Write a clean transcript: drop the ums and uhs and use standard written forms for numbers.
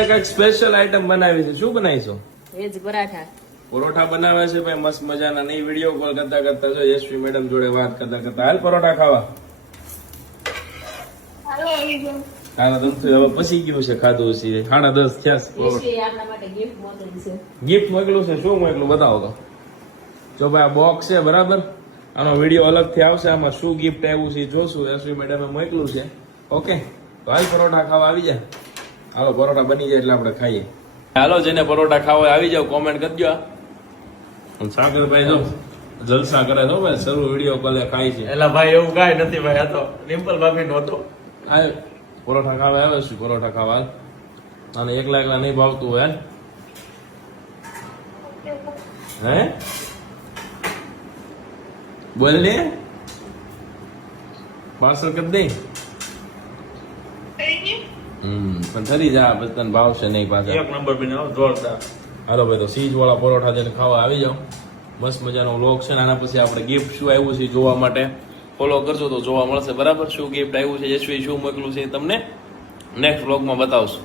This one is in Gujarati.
એક સ્પેશિયલ આઈટમ બનાવી છે. શું બનાવીશું? વેજ પરાઠા. પરોઠા બનાવે છે ભાઈ મસ્ત મજાના. નહીં વિડીયો કોલ કરતા કરતા જો યશવી મેડમ જોડે વાત કરતા કરતા હાલ પરોઠા ખાવા. હાલો હવે પછી ગયું છે ખાધું છે 10:30 થયા. ગિફ્ટ મોકલું છે. શું મોકલું બતાવો તો. જો ભાઈ આ બોક્સ છે બરાબર. આનો વિડીયો અલગથી આવશે. આમાં શું ગિફ્ટ આવ્યું છે જોશું. યશવી મેડમે મોકલું છે. ઓકે તો હાલ પરોઠા ખાવા આવી જાય. હાલો પરોઠા બની જાય એટલે આપણે ખાઈએ. હાલો જેને પરોઠા ખાવા આવી જાવ કોમેન્ટ કરજો. સાગરભાઈ જો જલસા કરે છે ભાઈ. શરૂ વિડીયો કોલે ખાય છે. એલા ભાઈ એવું કાંઈ નથી ભાઈ. આ તો ડિમ્પલ ભાભી નો હતો. આ પરોઠા ખાવા આવે છું. પરોઠા ખાવા અને એકલા નહીં ભાવતું હોય હે બોલ ને પાર્સલ કરી દે. પણ થરી જા પછી તને ભાવશે નહીં પાછા. એક નંબર બી જોરદાર. હાલો ભાઈ તો સીજ વાળા પરોઠા જેને ખાવા આવી જાઓ. મસ્ત મજાનો વ્લોગ છે. આના પછી આપણે ગિફ્ટ શું આવ્યું છે જોવા માટે ફોલો કરજો તો જોવા મળશે બરાબર. શું ગિફ્ટ આવ્યું છે યશવી શું મોકલું છે તમને નેક્સ્ટ વ્લોગમાં બતાવશું.